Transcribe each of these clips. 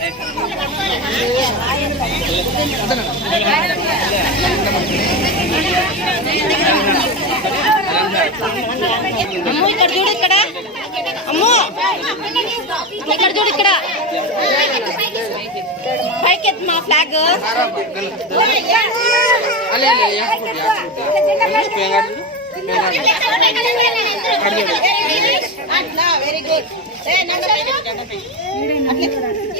అమ్మ ఇక్కడ చూడు ఇక్కడ అమ్మ ఇక్కడ చూడు ఇక్కడ పైకి మా ఫ్లాగ్ వెరీ గుడ్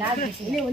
అయిపోయింది